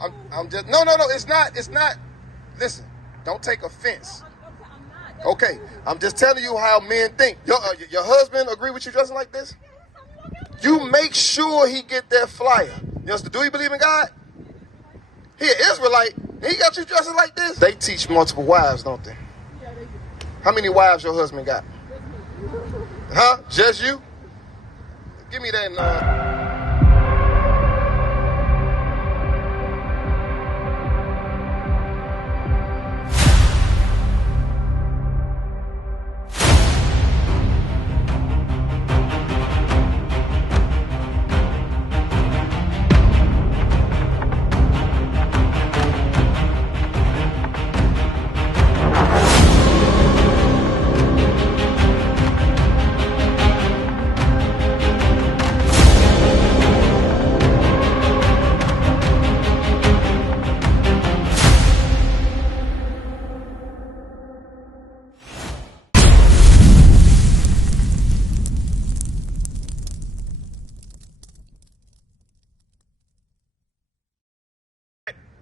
I'm just no. It's not. Listen, don't take offense. Okay, I'm just telling you how men think. Your husband agree with you dressing like this? You make sure he get that flyer. You understand? Do he believe in God? He an Israelite. He got you dressing like this? They teach multiple wives, don't they? How many wives your husband got? Huh? Just you? Give me that.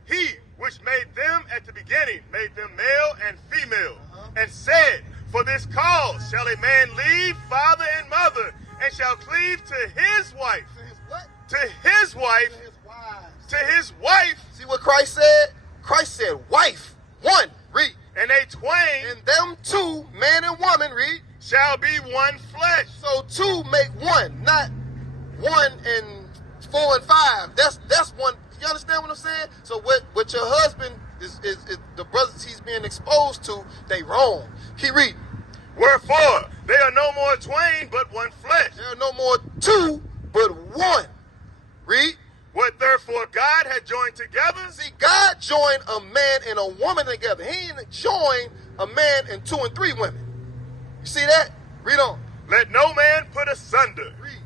He which made them at the beginning made them male and female, and said, for this cause shall a man leave father and mother, and shall cleave to his wife. To his what? To his wife. To his wives. To his wife. See what Christ said? Christ said, wife, one, read. And they twain. And them two, man and woman, read. Shall be one flesh. So two make one, not 1 and 4 and 5. That's one. You understand what I'm saying? So what your husband is the brothers he's being exposed to, they wrong. Keep reading. Wherefore they are no more twain, but one flesh. There are no more two, but one. Read. What therefore God had joined together. See, God joined a man and a woman together. He didn't join a man and 2 and 3 women. You see that? Read on. Let no man put asunder. Read.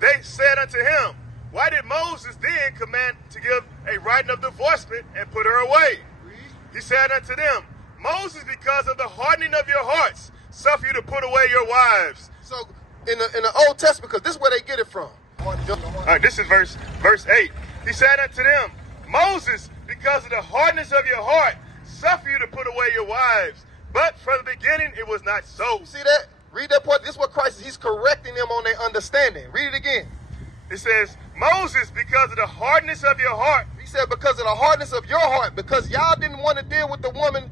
They said unto him, why did Moses then command to give a writing of divorcement and put her away? Read. He said unto them, Moses, because of the hardening of your hearts, suffer you to put away your wives. So in the Old Testament, because this is where they get it from. All right, this is verse 8. He said unto them, Moses, because of the hardness of your heart, suffer you to put away your wives. But from the beginning it was not so. You see that? Read that part. This is what Christ is. He's correcting them on their understanding. Read it again. It says, Moses, because of the hardness of your heart. He said, because of the hardness of your heart, because y'all didn't want to deal with the woman,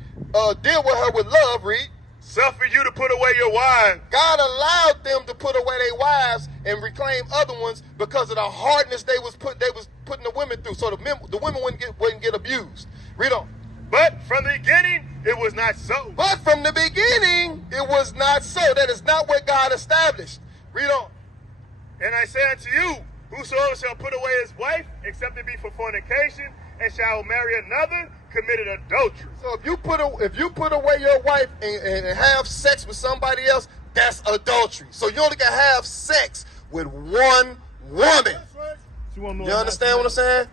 deal with her with love, read. Suffer you to put away your wives. God allowed them to put away their wives and reclaim other ones because of the hardness they was putting the women through, so the women wouldn't get abused. Read on. But from the beginning, it was not so. But from the beginning, it was not so. That is not what God established. Read on. And I say unto you, whosoever shall put away his wife, except it be for fornication, and shall marry another, committed adultery. So if you put away your wife and have sex with somebody else, that's adultery. So you only can have sex with one woman. You understand what I'm saying?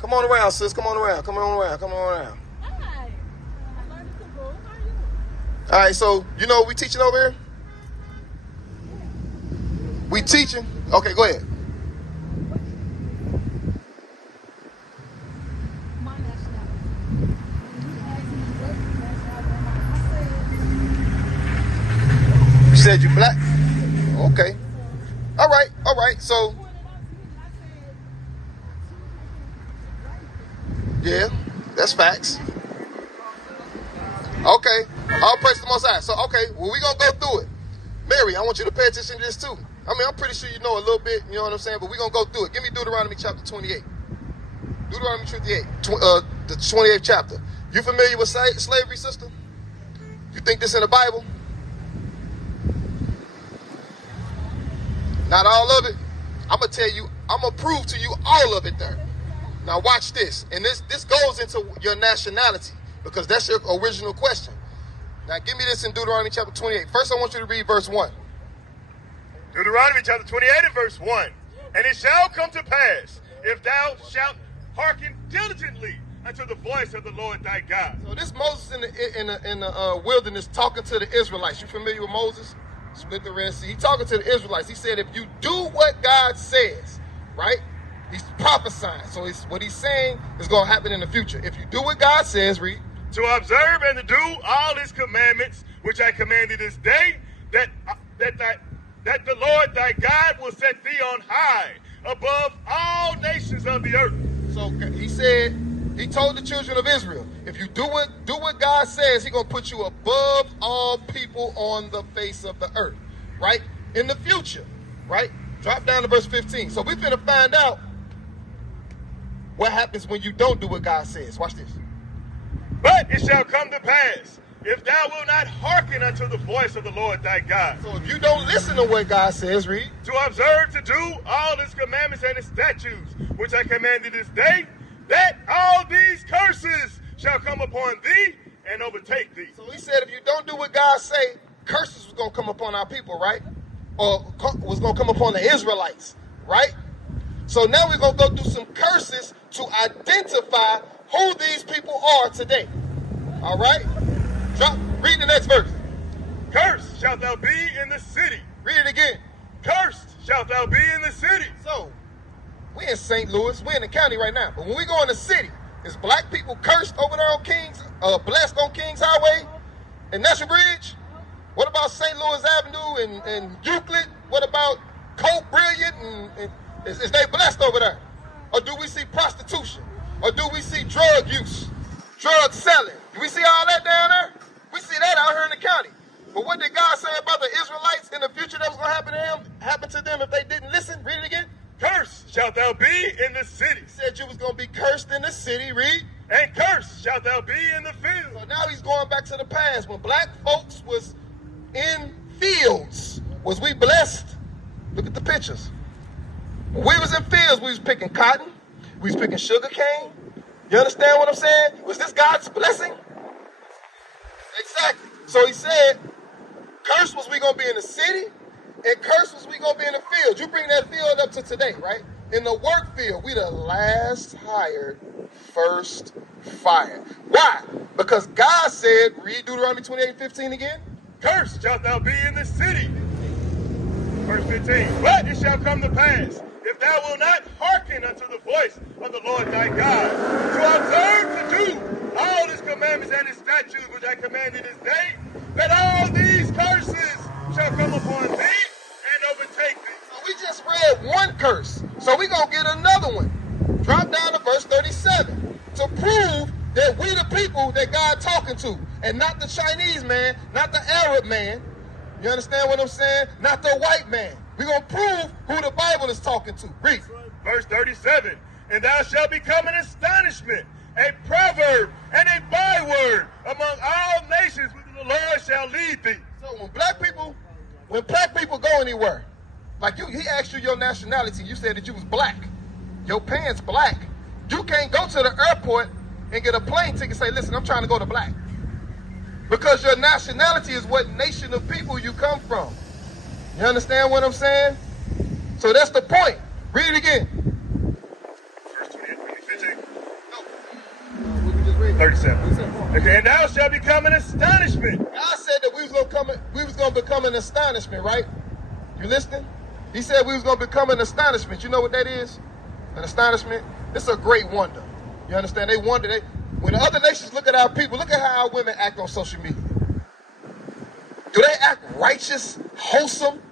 Come on around, sis. Come on around. Come on around. Come on around. All right, so you know what we teaching over here? We teaching. Okay, go ahead. You said you black? Okay. All right. So, yeah, that's facts. Okay. All praise to the Most High. So, okay, well, we're going to go through it. Mary, I want you to pay attention to this too. I mean, I'm pretty sure you know a little bit, you know what I'm saying? But we're going to go through it. Give me Deuteronomy chapter 28. Deuteronomy 28, the 28th chapter. You familiar with slavery, sister? You think this in the Bible? Not all of it. I'm going to tell you, I'm going to prove to you all of it there. Now watch this. And this goes into your nationality because that's your original question. Now give me this in Deuteronomy chapter 28. First I want you to read verse 1. Deuteronomy chapter 28 and verse 1. And it shall come to pass, if thou shalt hearken diligently unto the voice of the Lord thy God. So this Moses in the wilderness talking to the Israelites. You familiar with Moses? Split the Red Sea. He's talking to the Israelites. He said, if you do what God says, right? He's prophesying. So what he's saying is going to happen in the future. If you do what God says, read. To observe and to do all his commandments, which I command thee this day, that the Lord thy God will set thee on high above all nations of the earth. So he told the children of Israel, if you do what God says, he's going to put you above all people on the face of the earth, right? In the future, right? Drop down to verse 15. So we're going to find out what happens when you don't do what God says. Watch this. But it shall come to pass, if thou wilt not hearken unto the voice of the Lord thy God. So if you don't listen to what God says, read. To observe to do all his commandments and his statutes, which I command thee this day, that all these curses shall come upon thee and overtake thee. So he said if you don't do what God say, curses was going to come upon our people, right? Or was going to come upon the Israelites, right? So now we're going to go through some curses to identify who these people are today. All right? Read the next verse. Cursed shalt thou be in the city. Read it again. Cursed shalt thou be in the city. So, we're in St. Louis. We're in the county right now. But when we go in the city, is black people cursed over there on Kings, blessed on Kings Highway and National Bridge? What about St. Louis Avenue and Euclid? What about Colt Brilliant? And is they blessed over there? Or do we see prostitution? Or do we see drug use, drug selling? Do we see all that down there? We see that out here in the county. But what did God say about the Israelites in the future that was going to happen to them if they didn't listen? Read it again. Cursed shalt thou be in the city. He said you was going to be cursed in the city. Read. And cursed shalt thou be in the field. So now he's going back to the past. When black folks was in fields, was we blessed? Look at the pictures. When we was in fields, we was picking cotton. We was picking sugar cane. You understand what I'm saying? Was this God's blessing? Exactly. So he said, cursed was we going to be in the city, and cursed was we going to be in the field. You bring that field up to today, right? In the work field, we the last hired, first fired. Why? Because God said, read Deuteronomy 28:15 again. Cursed shalt thou be in the city. Verse 15. But it shall come to pass, if thou wilt not hearken unto the voice of the Lord thy God, to observe to do all his commandments and his statutes which I command thee this day, that all these curses shall come upon thee and overtake thee. So we just read one curse, so we're going to get another one. Drop down to verse 37 to prove that we the people that God talking to, and not the Chinese man, not the Arab man. You understand what I'm saying? Not the white man. We're going to prove who the Bible is talking to. Read. Verse 37. And thou shalt become an astonishment, a proverb, and a byword among all nations whither the Lord shall lead thee. So when black people go anywhere, like he asked you your nationality, you said that you was black. Your parents black. You can't go to the airport and get a plane ticket and say, listen, I'm trying to go to black. Because your nationality is what nation of people you come from. You understand what I'm saying? So that's the point. Read it again. Verse 15. No, we can just read it. 37. Okay, and thou shalt become an astonishment. God said that we was gonna become an astonishment, right? You listening? He said we was gonna become an astonishment. You know what that is? An astonishment? It's a great wonder. You understand? They wonder. When the other nations look at our people, look at how our women act on social media. Do they act righteous, wholesome?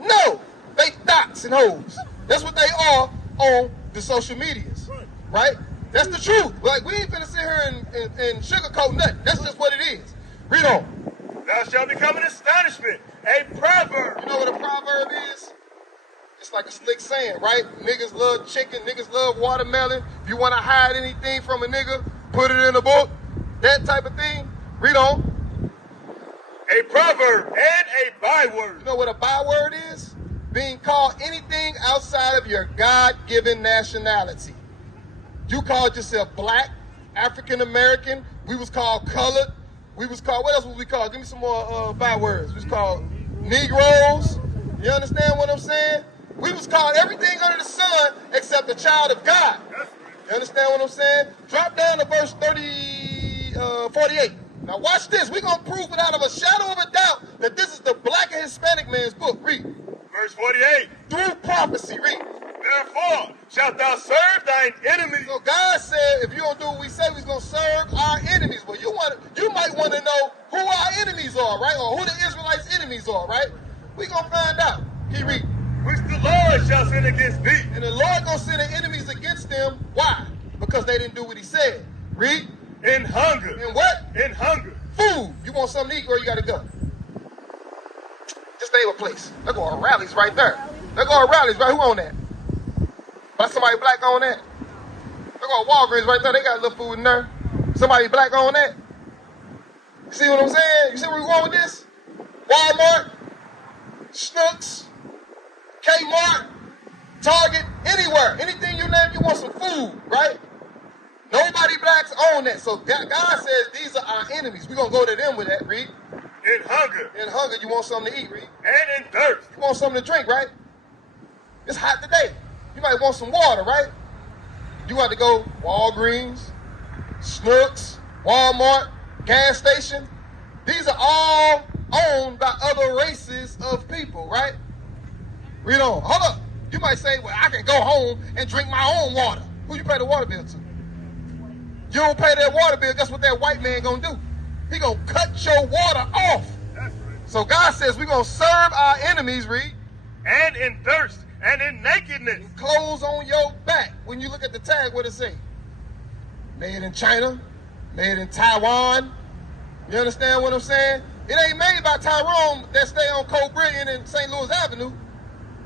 No. They thoughts and hoes. That's what they are on the social medias. Right? That's the truth. Like, we ain't finna sit here and sugarcoat nothing. That's just what it is. Read on. Thou shalt become an astonishment, a proverb. You know what a proverb is? It's like a slick saying, right? Niggas love chicken, niggas love watermelon. If you want to hide anything from a nigga, put it in a book. That type of thing. Read on. A proverb and a byword. You know what a byword is? Being called anything outside of your God-given nationality. You called yourself black, African American. We was called colored. We was called, what else was we called? Give me some more bywords. We was called Negroes. You understand what I'm saying? We was called everything under the sun except a child of God. You understand what I'm saying? Drop down to verse 48. Now watch this. We're going to prove without a shadow of a doubt that this is the black and Hispanic man's book. Read. Verse 48. Through prophecy. Read. Therefore shalt thou serve thine enemies. So God said, if you don't do what we say, we're going to serve our enemies. Well, you might want to know who our enemies are, right? Or who the Israelites' enemies are, right? We're going to find out. Keep reading. Which the Lord shall send against thee. And the Lord going to send the enemies against them. Why? Because they didn't do what he said. Read. In hunger. In what? In hunger. Food. You want something to eat, where you got to go? Just name a place. They're going rallies right there. They're going rallies, right? Who on that? But somebody black on that? They're going Walgreens right there. They got a little food in there. Somebody black on that? You see what I'm saying? You see where we're going with this? Walmart, Snooks, Kmart, Target, anywhere. Anything you name, you want some food, right? Nobody blacks own that. So God says these are our enemies. We're going to go to them with that, read. In hunger. In hunger, you want something to eat, read. And in thirst. You want something to drink, right? It's hot today. You might want some water, right? You got to go Walgreens, Snooks, Walmart, gas station. These are all owned by other races of people, right? Read on. Hold up. You might say, well, I can go home and drink my own water. Who you pay the water bill to? You don't pay that water bill, guess what that white man gonna do? He gonna cut your water off. That's right. So God says we're gonna serve our enemies, read. And in thirst, and in nakedness. Clothes on your back. When you look at the tag, what it say? Made in China, made in Taiwan. You understand what I'm saying? It ain't made by Tyrone that stay on Cole Brilliant and St. Louis Avenue.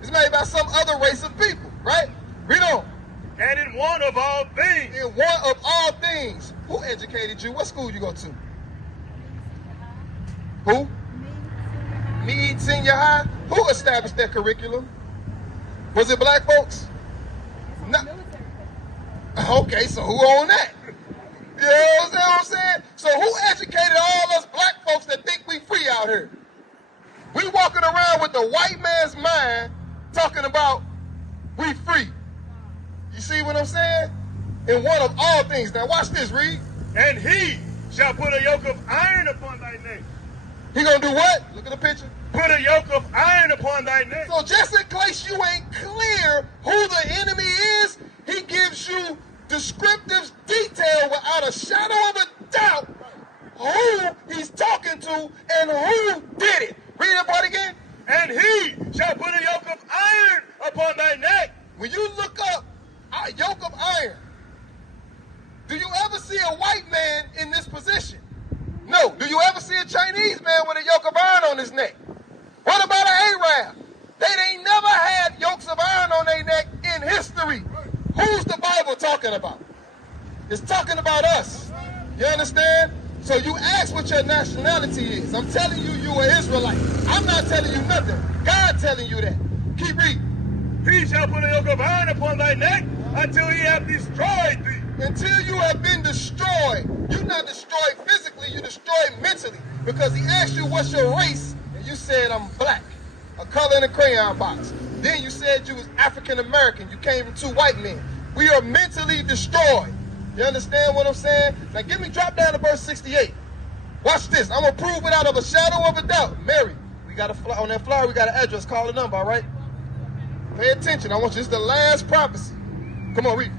It's made by some other race of people, right? Read on. And in want of all things. In want of all things. Who educated you? What school you go to? Who? Meade Senior High. Who established that curriculum? Was it black folks? No. Okay, so who owned that? You know what I'm saying? So who educated all us black folks that think we free out here? We walking around with the white man's mind talking about we free. You see what I'm saying? In one of all things. Now watch this, read. And he shall put a yoke of iron upon thy neck. He gonna do what? Look at the picture. Put a yoke of iron upon thy neck. So just in case you ain't clear who the enemy is, he gives you descriptive detail without a shadow of a doubt who he's talking to and who did it. Read that part again. And he shall put a yoke of iron upon thy neck. When you look up a yoke of iron, do you ever see a white man in this position? No. Do you ever see a Chinese man with a yoke of iron on his neck? What about an Arab? They ain't never had yokes of iron on their neck in history. Who's the Bible talking about? It's talking about us. You understand? So you ask what your nationality is. I'm telling you, you are Israelite. I'm not telling you nothing. God telling you that. Keep reading. He shall put a yoke of iron upon thy neck until he have destroyed thee. Until you have been destroyed. You're not destroyed physically, you're destroyed mentally. Because he asked you what's your race, and you said I'm black. A color in a crayon box. Then you said you was African American. You came from two white men. We are mentally destroyed. You understand what I'm saying? Now drop down to verse 68. Watch this. I'm going to prove without a shadow of a doubt. Mary, we got on that flyer, we got an address. Call the number, all right? Pay attention. I want you, this is the last prophecy. Come on, read.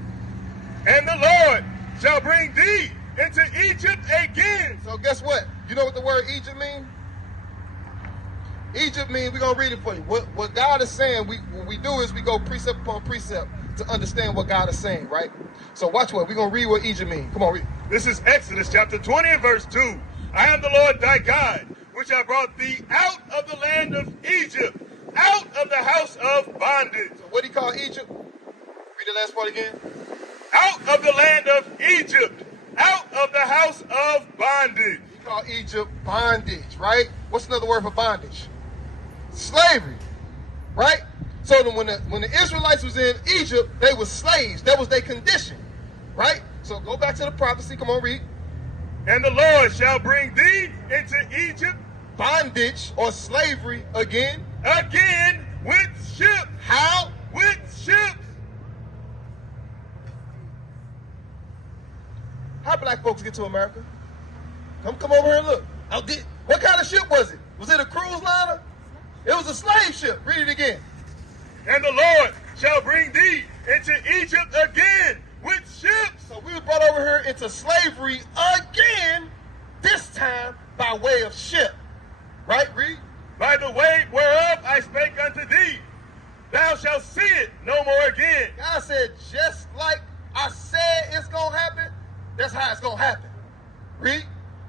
And the Lord shall bring thee into Egypt again. So guess what? You know what the word Egypt means? Egypt means, we're going to read it for you. What God is saying, what we do is we go precept upon precept to understand what God is saying, right? So watch what. We're going to read what Egypt means. Come on, read. This is Exodus chapter 20 and verse 2. I am the Lord thy God, which I brought thee out of the land of Egypt, out of the house of bondage. So what do you call Egypt? Read the last part again. Out of the land of Egypt, out of the house of bondage. You call Egypt bondage, right? What's another word for bondage? Slavery, right? So when the Israelites was in Egypt, they were slaves. That was their condition, right? So go back to the prophecy. Come on, read. And the Lord shall bring thee into Egypt. Bondage or slavery again. Again with ships. How? With ships. How black folks get to America? Come over here and look. What kind of ship was it? Was it a cruise liner? It was a slave ship. Read it again. And the Lord shall bring thee into Egypt again with ships. So we were brought over here into slavery again, this time by way of ship. Right, read? By the way whereof I spake unto thee, thou shalt see it no more again. God said, just like I said it's going to happen, that's how it's going to happen. Read?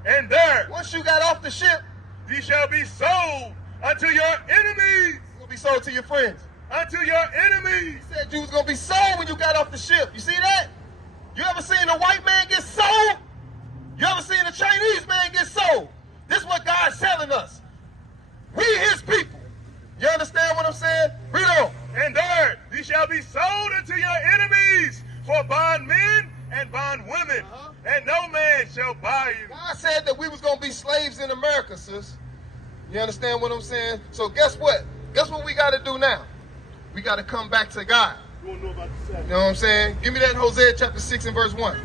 And there, Once you got off the ship, ye shall be sold unto your enemies. you're going to be sold to your friends. Unto your enemies. He said you was going to be sold when you got off the ship. You see that? You ever seen a white man get sold? You ever seen a Chinese man get sold? This is what God's telling us. We his people. You understand what I'm saying? Read on. And there, ye shall be sold unto your enemies for bondmen and bondwomen, and no man shall buy you. God said that we was going to be slaves in America, sis. You understand what I'm saying? So guess what? Guess what we got to do now? We got to come back to God. You won't know about the Sabbath. You know what I'm saying? Give me that in Hosea chapter 6 and verse 1.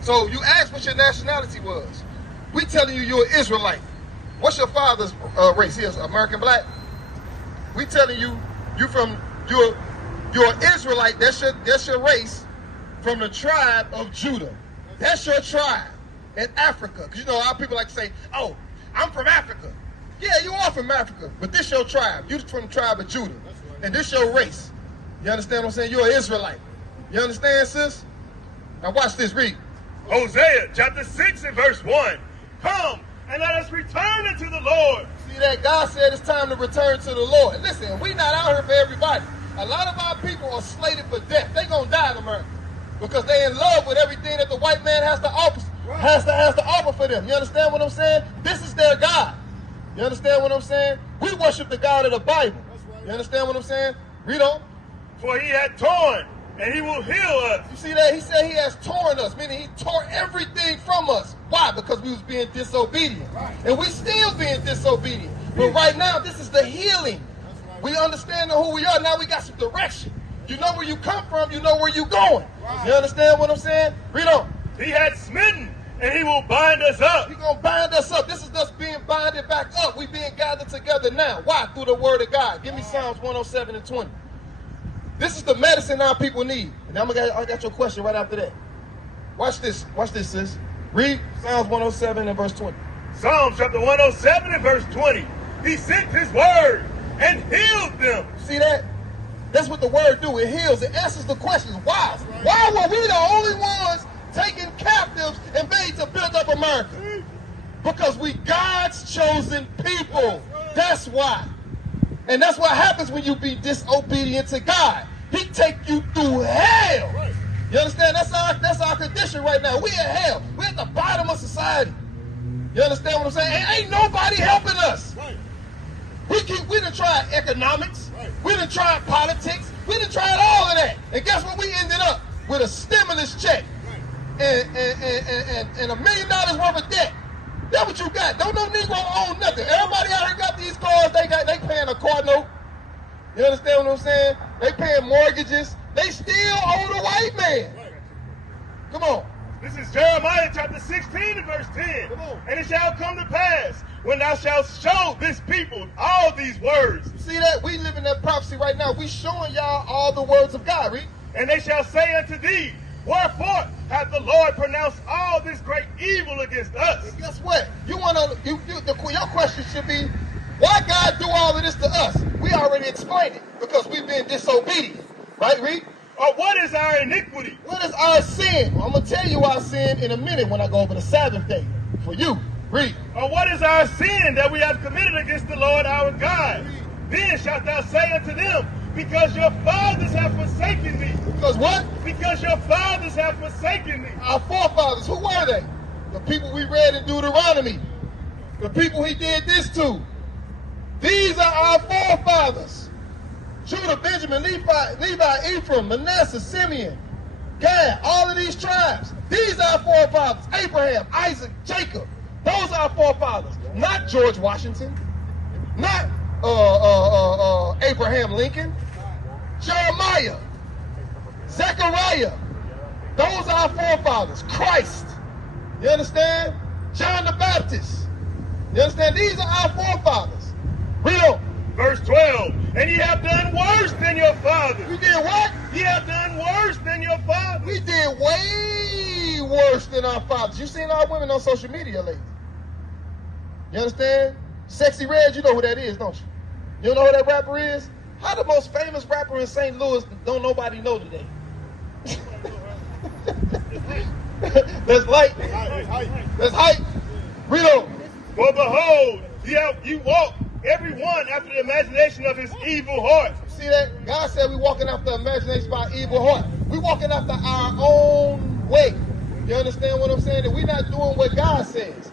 So you asked what your nationality was. We telling you you're an Israelite. What's your father's race? He is American black. We telling you you're an Israelite. That's your race from the tribe of Judah. That's your tribe in Africa. Because you know our people like to say, "Oh, I'm from Africa." Yeah, you are from Africa, but this your tribe. You're from the tribe of Judah, and this your race. You understand what I'm saying? You're an Israelite. You understand, sis? Now watch this. Read. Hosea chapter 6 and verse 1. Come and let us return unto the Lord. See that? God said it's time to return to the Lord. Listen, we not out here for everybody. A lot of our people are slated for death. They gonna die in America because they in love with everything that the white man has to offer, has to offer for them. You understand what I'm saying? This is their God. You understand what I'm saying? We worship the God of the Bible. You understand what I'm saying? Read on. For he had torn, and he will heal us. You see that? He said he has torn us, meaning he tore everything from us. Why? Because we was being disobedient. And we still being disobedient. But right now, this is the healing. We understand who we are. Now we got some direction. You know where you come from. You know where you going. You understand what I'm saying? Read on. He had smitten, and he will bind us up. He's going to bind us up. This is us being binded back up. We being gathered together now. Why? Through the word of God. Give me Psalms 107 and 20. This is the medicine our people need. And I got your question right after that. Watch this. Watch this, sis. Read Psalms 107 and verse 20. Psalms chapter 107 and verse 20. He sent his word and healed them. See that? That's what the word do. It heals. It answers the questions. Why? Why were we the only ones taken captives and made to build up America? Because we God's chosen people. That's why. And that's what happens when you be disobedient to God. He take you through hell. You understand? That's our condition right now. We in hell. We're at the bottom of society. You understand what I'm saying? Ain't nobody helping us. We done tried economics. We done tried politics. We done tried all of that. And guess what? We ended up with a stimulus check and $1 million worth of debt. That's what you got. Don't no Negro own nothing. Everybody out here got these cars. They paying a car note. You understand what I'm saying? They paying mortgages. They still owe the white man. Come on. This is Jeremiah chapter 16 and verse 10. Come on. And it shall come to pass when thou shalt show this people all these words. See that? We live in that prophecy right now. We showing y'all all the words of God. Read. And they shall say unto thee, wherefore hath the Lord pronounced all this great evil against us? And guess what? Your question should be, why God do all of this to us? We already explained it. Because we've been disobedient. Right, Reed? Or what is our iniquity? What is our sin? Well, I'm going to tell you our sin in a minute when I go over the Sabbath day. For you, read. Or what is our sin that we have committed against the Lord our God? Then shalt thou say unto them, because your fathers have forsaken me. Because what? Because your fathers have forsaken me. Our forefathers, who were they? The people we read in Deuteronomy. The people he did this to. These are our forefathers. Judah, Benjamin, Levi, Ephraim, Manasseh, Simeon, Gad, all of these tribes. These are our forefathers. Abraham, Isaac, Jacob. Those are our forefathers. Not George Washington. Not Abraham Lincoln. Jeremiah. Zechariah. Those are our forefathers. Christ. You understand? John the Baptist. You understand? These are our forefathers. Read on. Verse 12. And ye have done worse than your fathers. We did what? Ye have done worse than your fathers. We did way worse than our fathers. You seen our women on social media lately. You understand? Sexy Red, you know who that is, don't you? You know who that rapper is? How the most famous rapper in St. Louis don't nobody know today? That's light. That's height. Read on. For behold, you walk every one after the imagination of his evil heart. See that? God said we walking after the imagination of our evil heart. We walking after our own way. You understand what I'm saying? That we're not doing what God says.